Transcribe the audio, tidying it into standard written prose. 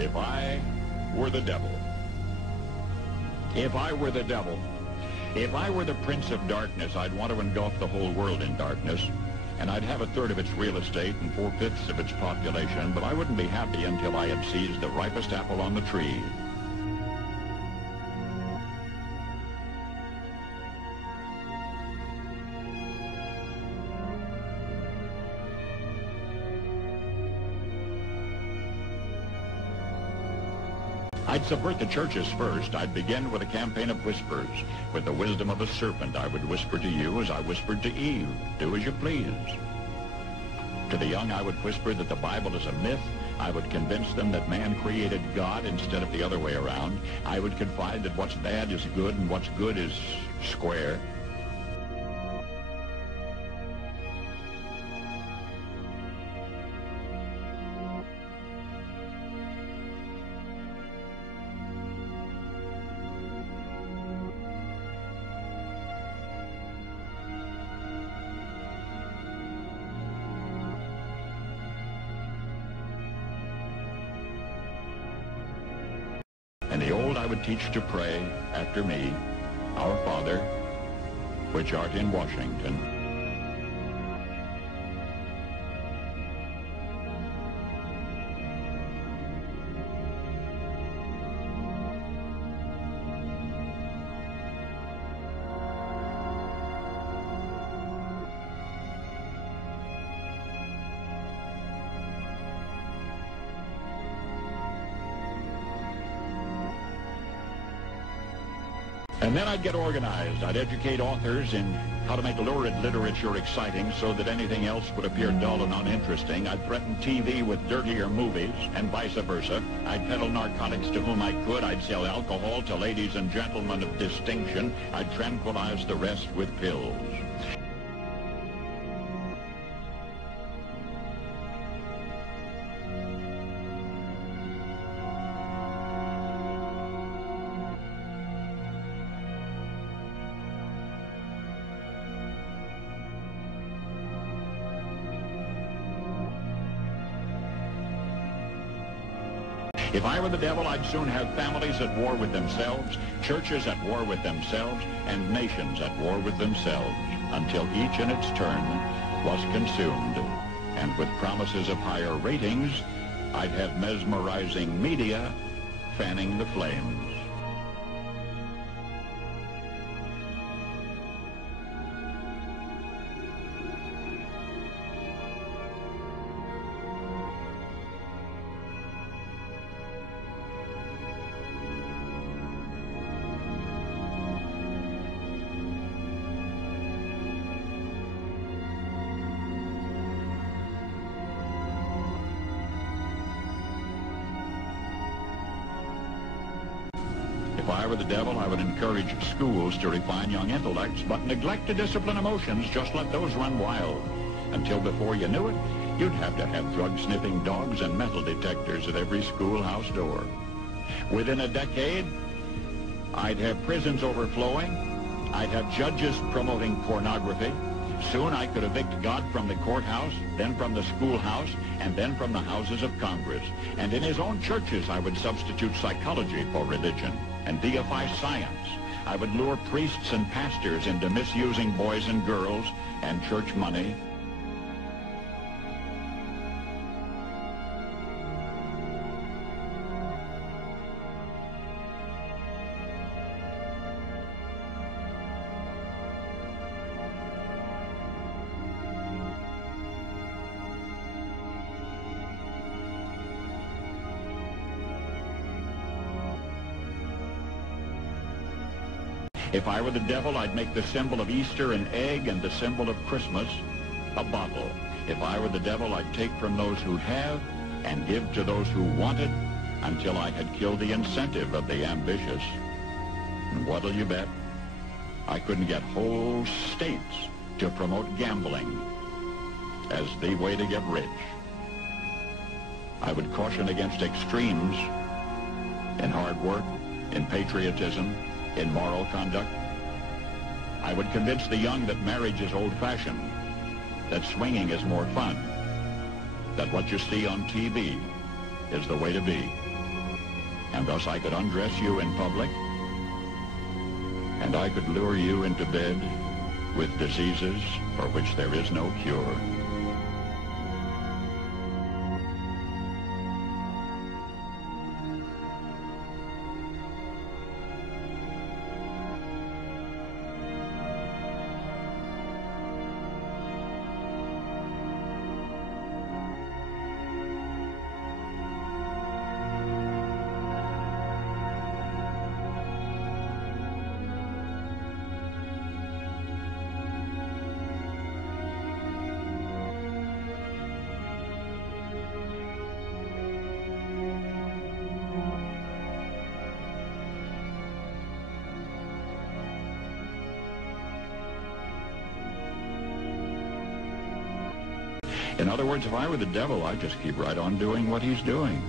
If I were the devil. If I were the devil. If I were the prince of darkness, I'd want to engulf the whole world in darkness, and I'd have a third of its real estate and 4/5 of its population, but I wouldn't be happy until I had seized the ripest apple on the tree. I'd subvert the churches first. I'd begin with a campaign of whispers. With the wisdom of a serpent, I would whisper to you as I whispered to Eve, do as you please. To the young, I would whisper that the Bible is a myth. I would convince them that man created God instead of the other way around. I would confide that what's bad is good and what's good is square. And the old I would teach to pray after me, Our Father, which art in Washington. And then I'd get organized. I'd educate authors in how to make lurid literature exciting so that anything else would appear dull and uninteresting. I'd threaten TV with dirtier movies and vice versa. I'd peddle narcotics to whom I could. I'd sell alcohol to ladies and gentlemen of distinction. I'd tranquilize the rest with pills. If I were the devil, I'd soon have families at war with themselves, churches at war with themselves, and nations at war with themselves, until each in its turn was consumed. And with promises of higher ratings, I'd have mesmerizing media fanning the flames. If I were the devil, I would encourage schools to refine young intellects, but neglect to discipline emotions. Just let those run wild. Until before you knew it, you'd have to have drug-sniffing dogs and metal detectors at every schoolhouse door. Within a decade, I'd have prisons overflowing. I'd have judges promoting pornography. Soon I could evict God from the courthouse, then from the schoolhouse, and then from the houses of Congress. And in his own churches, I would substitute psychology for religion and deify science. I would lure priests and pastors into misusing boys and girls and church money. If I were the devil, I'd make the symbol of Easter an egg and the symbol of Christmas a bottle. If I were the devil, I'd take from those who have and give to those who wanted until I had killed the incentive of the ambitious. And what'll you bet? I couldn't get whole states to promote gambling as the way to get rich. I would caution against extremes in hard work, in patriotism, in moral conduct. I would convince the young that marriage is old-fashioned, that swinging is more fun, that what you see on TV is the way to be. and thus I could undress you in public, and I could lure you into bed with diseases for which there is no cure. In other words, if I were the devil, I'd just keep right on doing what he's doing.